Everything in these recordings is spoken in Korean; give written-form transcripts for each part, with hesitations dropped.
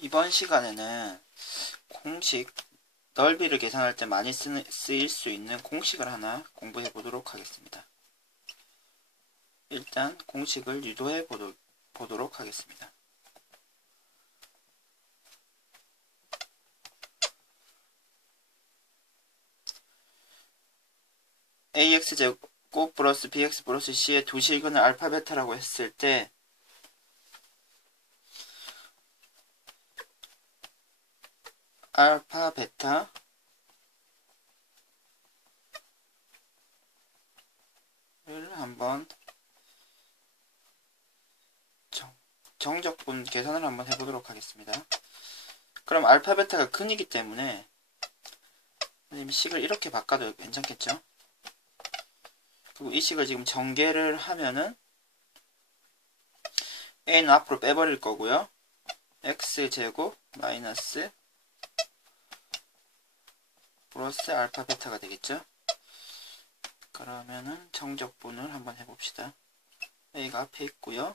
이번 시간에는 공식, 넓이를 계산할 때 많이 쓰일 수 있는 공식을 하나 공부해 보도록 하겠습니다. 일단 공식을 유도해 보도록 하겠습니다. ax제곱 플러스 bx 플러스 c의 두 실근을 알파 베타라고 했을 때 알파 베타를 한번 정적분 계산을 한번 해보도록 하겠습니다. 그럼 알파 베타가 근이기 때문에 식을 이렇게 바꿔도 괜찮겠죠? 그리고 이 식을 지금 전개를 하면은 a는 앞으로 빼버릴 거고요. x제곱 마이너스 플러스 알파 베타가 되겠죠? 그러면은 정적분을 한번 해봅시다. a가 앞에 있고요.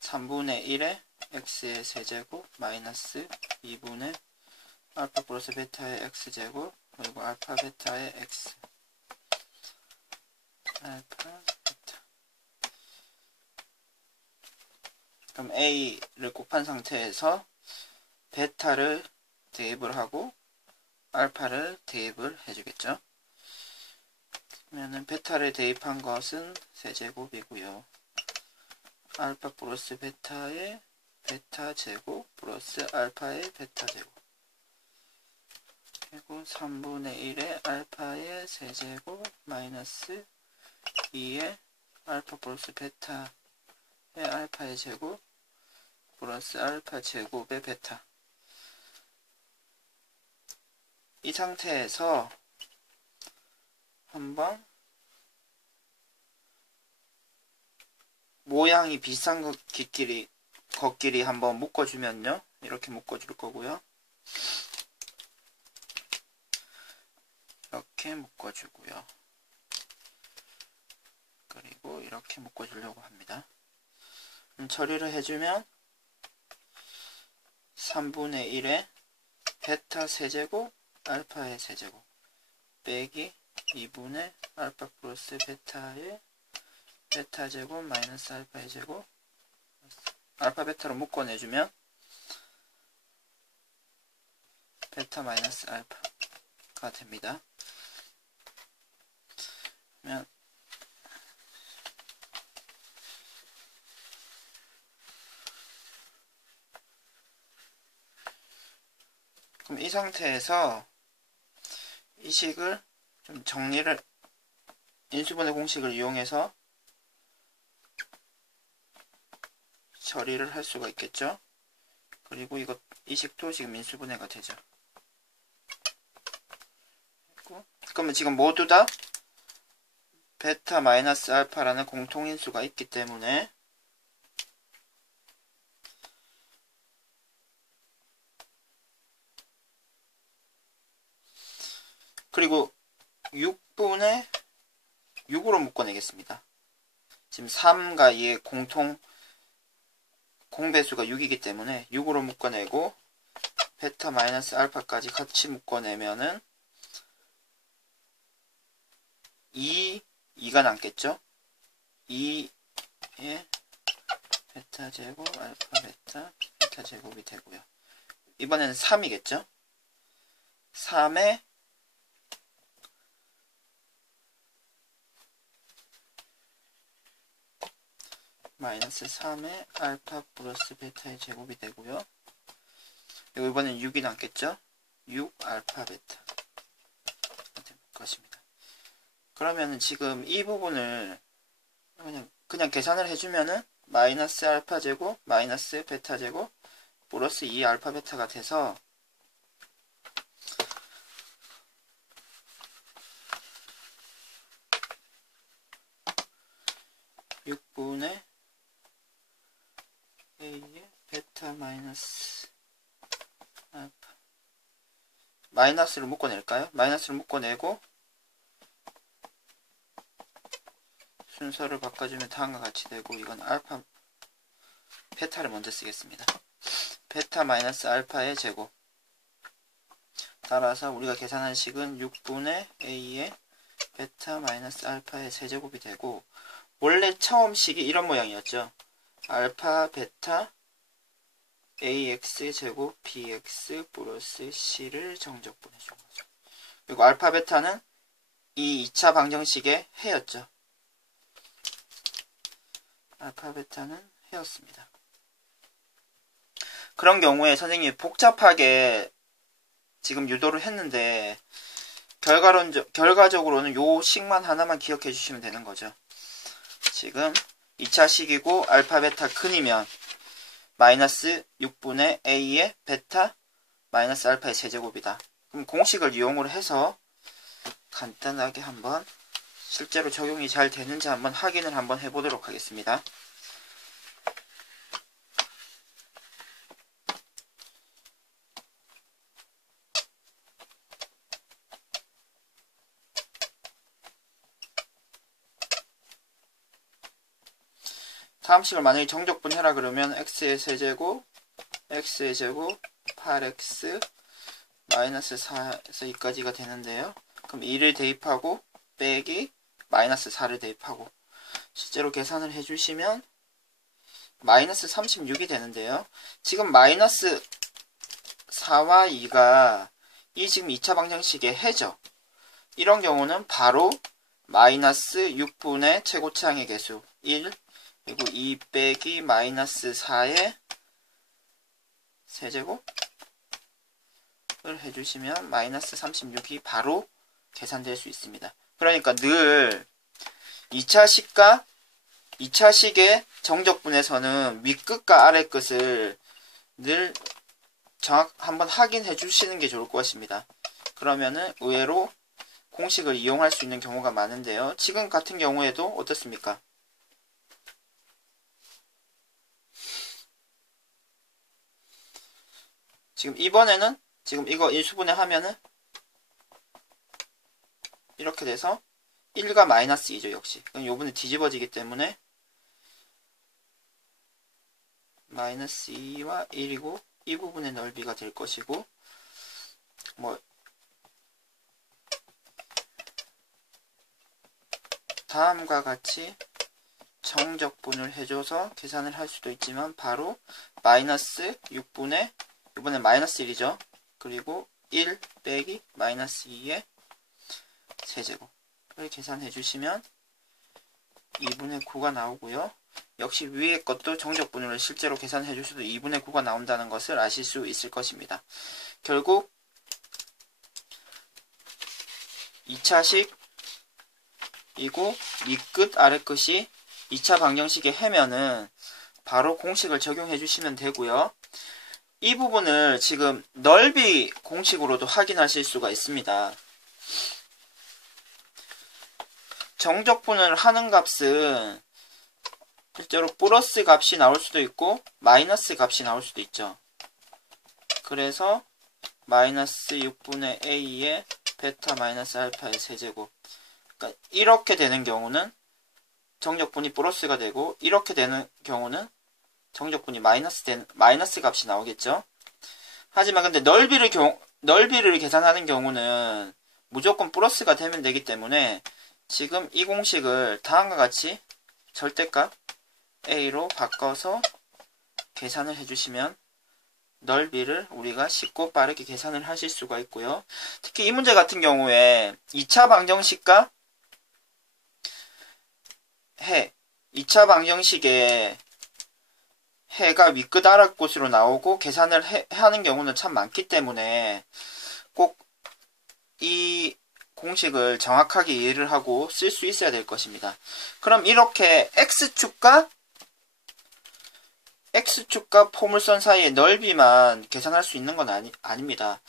3분의 1에 x의 세제곱 마이너스 2분의 알파 플러스 베타의 x제곱 그리고 알파 베타의 x 알파 베타. 그럼 a를 곱한 상태에서 베타를 대입을 하고 알파를 대입을 해주겠죠. 그러면은 베타를 대입한 것은 세제곱이고요. 알파 플러스 베타의 베타 제곱 플러스 알파의 베타 제곱 그리고 3분의 1의 알파의 세제곱 마이너스 2의 알파 플러스 베타의 알파의 제곱 플러스 알파 제곱의 베타. 이 상태에서 한번 모양이 비슷한 것끼리 한번 묶어주면요. 이렇게 묶어줄 거고요. 이렇게 묶어주고요. 그리고 이렇게 묶어주려고 합니다. 처리를 해주면 3분의 1의 베타 세제곱 알파의 세제곱 빼기 2분의 알파 플러스 베타의 베타 제곱 마이너스 알파의 제곱 알파 베타로 묶어내주면 베타 마이너스 알파가 됩니다. 그럼 이 상태에서 이 식을 좀 정리를 인수분해 공식을 이용해서 처리를 할 수가 있겠죠. 그리고 이 식도 지금 인수분해가 되죠. 그러면 지금 모두 다 베타 마이너스 알파라는 공통인수가 있기 때문에 그리고 6분의 6으로 묶어내겠습니다. 지금 3과 2의 공배수가 6이기 때문에 6으로 묶어내고 베타 마이너스 알파까지 같이 묶어내면은 2가 남겠죠? 2의 베타 제곱 알파 베타 제곱이 되고요. 이번에는 3이겠죠? 3의 마이너스 3의 알파 플러스 베타의 제곱이 되고요. 그리고 이번엔 6이 남겠죠? 6 알파 베타 될 것입니다. 그러면 지금 이 부분을 그냥 계산을 해주면은 마이너스 알파 제곱 마이너스 베타 제곱 플러스 2 알파 베타가 돼서 (6분의) a의 베타 마이너스 알파 마이너스를 묶어낼까요? 마이너스를 묶어내고 순서를 바꿔주면 다음과 같이 되고 이건 알파 베타를 먼저 쓰겠습니다. 베타 마이너스 알파의 제곱. 따라서 우리가 계산한 식은 6분의 a의 베타 마이너스 알파의 세제곱이 되고, 원래 처음 식이 이런 모양이었죠. 알파 베타 ax 제곱 bx 플러스 c를 정적분해 준 거죠. 그리고 알파 베타는 이 2차 방정식의 해였죠. 알파 베타는 해였습니다. 그런 경우에 선생님이 복잡하게 지금 유도를 했는데 결과적으로는 요 식만 하나만 기억해 주시면 되는 거죠. 지금 2차 식이고 알파 베타 근이면 마이너스 6분의 a의 베타 마이너스 알파의 세제곱이다. 그럼 공식을 이용을 해서 간단하게 한번 실제로 적용이 잘 되는지 한번 확인을 한번 해보도록 하겠습니다. 다음 식을 만약에 정적분해라 그러면 x의 세제곱, x의 제곱, 8x, 마이너스 4에서 2까지가 되는데요. 그럼 2를 대입하고 빼기 마이너스 4를 대입하고 실제로 계산을 해주시면 마이너스 36이 되는데요. 지금 마이너스 4와 2가 이 지금 2차 방정식의 해죠. 이런 경우는 바로 마이너스 6분의 최고차항의 개수 1 그리고 2 빼기 마이너스 4의 세제곱을 해주시면 마이너스 36이 바로 계산될 수 있습니다. 그러니까 늘 2차 식과 2차 식의 정적분에서는 윗끝과 아랫끝을 늘 한번 확인해 주시는 게 좋을 것입니다. 그러면은 의외로 공식을 이용할 수 있는 경우가 많은데요. 지금 같은 경우에도 어떻습니까? 지금 이번에는 지금 이거 인수분해 하면은 이렇게 돼서 1과 마이너스 2죠, 역시. 그럼 요번에 뒤집어지기 때문에 마이너스 2와 1이고 이 부분의 넓이가 될 것이고 뭐 다음과 같이 정적분을 해줘서 계산을 할 수도 있지만 바로 마이너스 6분의 이번에 마이너스 1이죠. 그리고 1 빼기 마이너스 2의 세제곱을 계산해 주시면 2분의 9가 나오고요. 역시 위의 것도 정적분을 실제로 계산해 주셔도 2분의 9가 나온다는 것을 아실 수 있을 것입니다. 결국 2차식이고 밑끝 아랫끝이 2차 방정식의 해면은 바로 공식을 적용해 주시면 되고요. 이 부분을 지금 넓이 공식으로도 확인하실 수가 있습니다. 정적분을 하는 값은 실제로 플러스 값이 나올 수도 있고 마이너스 값이 나올 수도 있죠. 그래서 마이너스 6분의 a의 베타 마이너스 알파의 세제곱, 그러니까 이렇게 되는 경우는 정적분이 플러스가 되고 이렇게 되는 경우는 정적분이 마이너스 값이 나오겠죠. 하지만 근데 넓이를 계산하는 경우는 무조건 플러스가 되면 되기 때문에 지금 이 공식을 다음과 같이 절대값 a로 바꿔서 계산을 해주시면 넓이를 우리가 쉽고 빠르게 계산을 하실 수가 있고요. 특히 이 문제 같은 경우에 2차 방정식과 2차 방정식에 해가 윗끝 아랫곳으로 나오고 계산을 하는 경우는 참 많기 때문에 꼭 이 공식을 정확하게 이해를 하고 쓸 수 있어야 될 것입니다. 그럼 이렇게 X축과 포물선 사이의 넓이만 계산할 수 있는 건 아닙니다.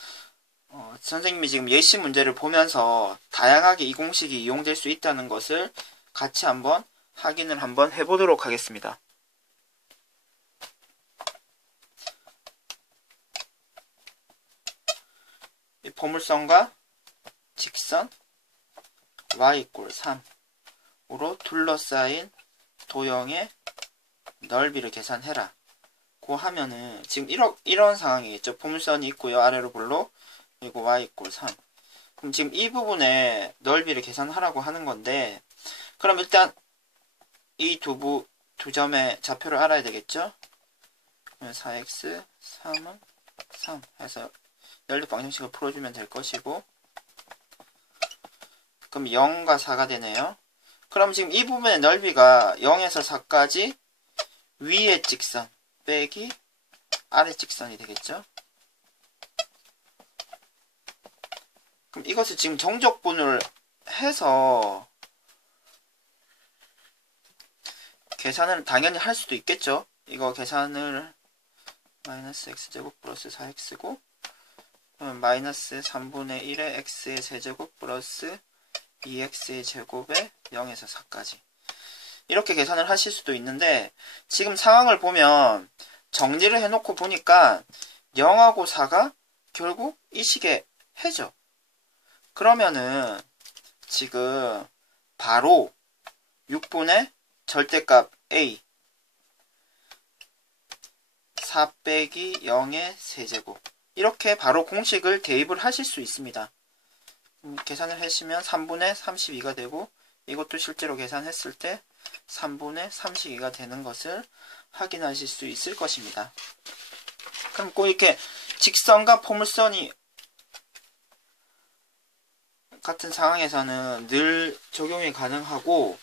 선생님이 지금 예시 문제를 보면서 다양하게 이 공식이 이용될 수 있다는 것을 같이 한번 확인을 한번 해보도록 하겠습니다. 이 포물선과 직선 y = 3으로 둘러싸인 도형의 넓이를 계산해라 고 하면은 지금 이런 상황이겠죠. 포물선이 있고요. 아래로 볼록 그리고 y = 3. 그럼 지금 이 부분에 넓이를 계산하라고 하는 건데, 그럼 일단 이 두 점의 좌표를 알아야 되겠죠. 그러면 4x 3은 3 해서 연립 방정식을 풀어주면 될 것이고, 그럼 0과 4가 되네요. 그럼 지금 이 부분의 넓이가 0에서 4까지 위의 직선 빼기 아래 직선이 되겠죠. 그럼 이것을 지금 정적분을 해서 계산을 당연히 할 수도 있겠죠. 이거 계산을 마이너스 x제곱 플러스 4x고, 그러면 마이너스 3분의 1의 x의 세제곱 플러스 2x의 제곱에 0에서 4까지 이렇게 계산을 하실 수도 있는데, 지금 상황을 보면 정리를 해놓고 보니까 0하고 4가 결국 이 식의 해죠. 그러면은 지금 바로 6분의 절대값 a 4 빼기 0의 세제곱 이렇게 바로 공식을 대입을 하실 수 있습니다. 계산을 하시면 3분의 32가 되고, 이것도 실제로 계산했을 때 3분의 32가 되는 것을 확인하실 수 있을 것입니다. 그럼 꼭 이렇게 직선과 포물선이 같은 상황에서는 늘 적용이 가능하고,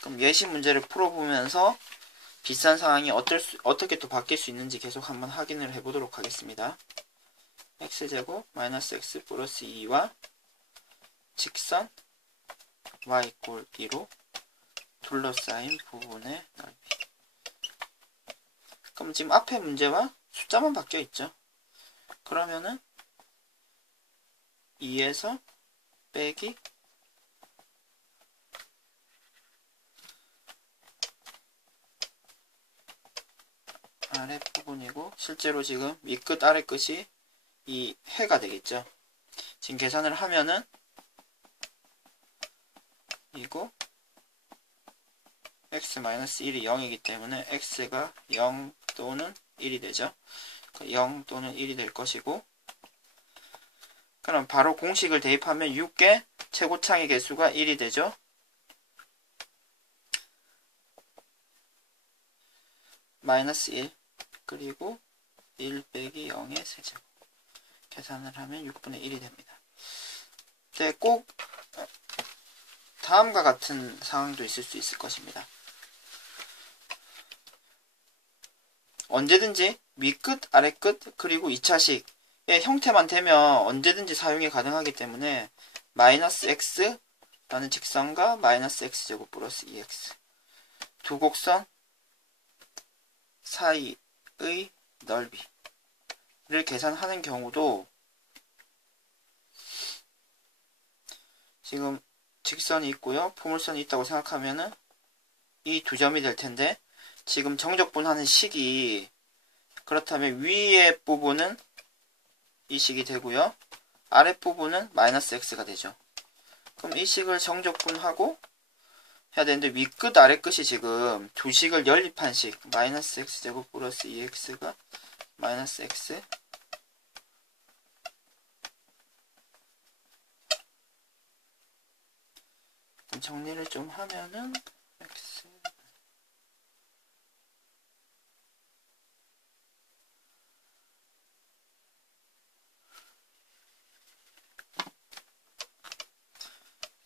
그럼 예시 문제를 풀어보면서 비슷한 상황이 어떻게 또 바뀔 수 있는지 계속 한번 확인을 해보도록 하겠습니다. x제곱 마이너스 x 플러스 2와 직선 y = 2로 둘러싸인 부분의 넓이. 그럼 지금 앞에 문제와 숫자만 바뀌어 있죠. 그러면은 2에서 빼기 아래 부분이고, 실제로 지금 밑끝 아래 끝이 이 해가 되겠죠. 지금 계산을 하면은 이거 x-1이 0이기 때문에 x가 0 또는 1이 되죠. 0 또는 1이 될 것이고, 그럼 바로 공식을 대입하면 6개 최고창의 개수가 1이 되죠. 마이너스 1 그리고 1 빼기 0의 세제곱 계산을 하면 6분의 1이 됩니다. 네, 꼭 다음과 같은 상황도 있을 수 있을 것입니다. 언제든지 위끝, 아래끝, 그리고 2차식의 형태만 되면 언제든지 사용이 가능하기 때문에 마이너스 x라는 직선과 마이너스 x제곱 플러스 2x 두 곡선 사이의 넓이를 계산하는 경우도 지금 직선이 있고요, 포물선이 있다고 생각하면은 이 두 점이 될 텐데, 지금 정적분하는 식이 그렇다면 위의 부분은 이 식이 되고요, 아랫 부분은 마이너스 x가 되죠. 그럼 이 식을 정적분하고 해야 되는데, 위끝 아래끝이 지금 두 식을 연립한 식 마이너스 x제곱 플러스 2x가 마이너스 x 정리를 좀 하면은 x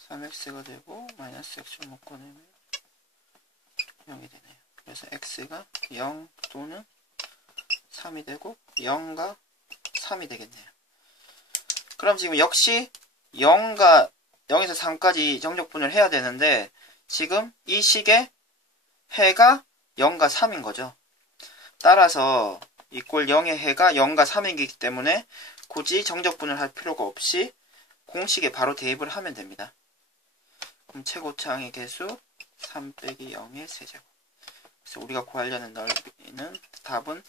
3x가 되고 마이너스 x를 묶어내면 0이 되네요. 그래서 x가 0 또는 3이 되고 0과 3이 되겠네요. 그럼 지금 역시 0에서 3까지 정적분을 해야 되는데, 지금 이 식의 해가 0과 3인 거죠. 따라서 이꼴 0의 해가 0과 3이기 때문에 굳이 정적분을 할 필요가 없이 공식에 바로 대입을 하면 됩니다. 그럼 최고창의 개수 3 빼기 0의 세제곱. 그래서 우리가 구하려는 넓이는 답은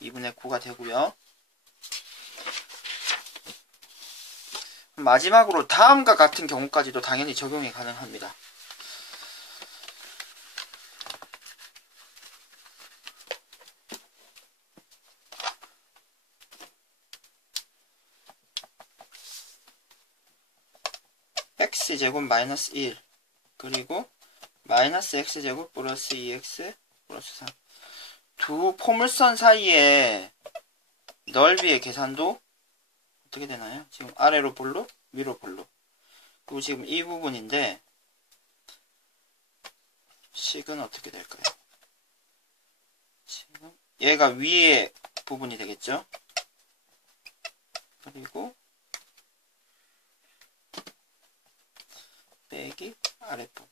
2분의 9가 되고요. 마지막으로 다음과 같은 경우까지도 당연히 적용이 가능합니다. x제곱 마이너스 1 그리고 마이너스 x제곱 플러스 2x 플러스 3 두 포물선 사이의 넓이의 계산도 어떻게 되나요? 지금 아래로 볼록 위로 볼록 그리고 지금 이 부분인데 식은 어떻게 될까요? 지금 얘가 위에 부분이 되겠죠? 그리고 빼기 아랫부분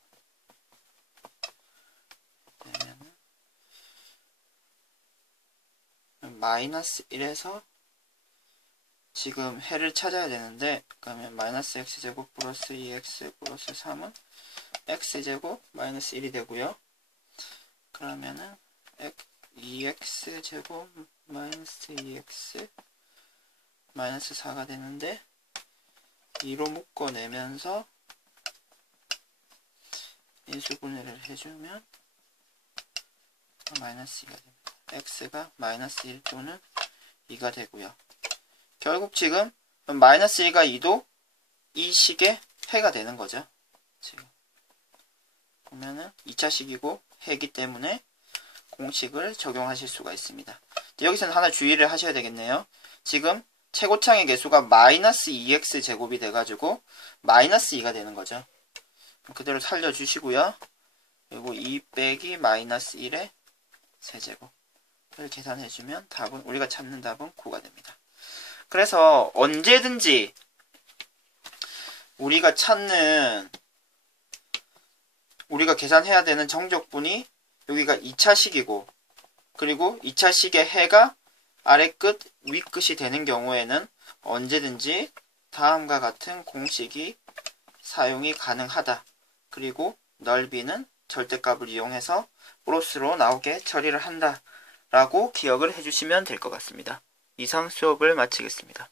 되면은 마이너스 1에서 지금 해를 찾아야 되는데 그러면 마이너스 x제곱 플러스 2x 플러스 3은 x제곱 마이너스 1이 되고요. 그러면은 2x제곱 마이너스 2x 마이너스 4가 되는데 2로 묶어내면서 인수분해를 해주면 마이너스 2가 됩니다. x가 마이너스 1 또는 2가 되고요. 결국 지금 마이너스 1과 2도 이 식의 해가 되는 거죠. 지금 보면은 2차식이고 해이기 때문에 공식을 적용하실 수가 있습니다. 여기서는 하나 주의를 하셔야 되겠네요. 지금 최고창의 개수가 마이너스 2x 제곱이 돼가지고 마이너스 2가 되는 거죠. 그대로 살려주시고요. 그리고 2 빼기 마이너스 1의 세제곱을 계산해주면 답은 우리가 찾는 답은 9가 됩니다. 그래서 언제든지 우리가 계산해야 되는 정적분이 여기가 2차식이고 그리고 2차식의 해가 아래끝 윗끝이 되는 경우에는 언제든지 다음과 같은 공식이 사용이 가능하다. 그리고 넓이는 절대값을 이용해서 플러스로 나오게 처리를 한다 라고 기억을 해주시면 될 것 같습니다. 이상 수업을 마치겠습니다.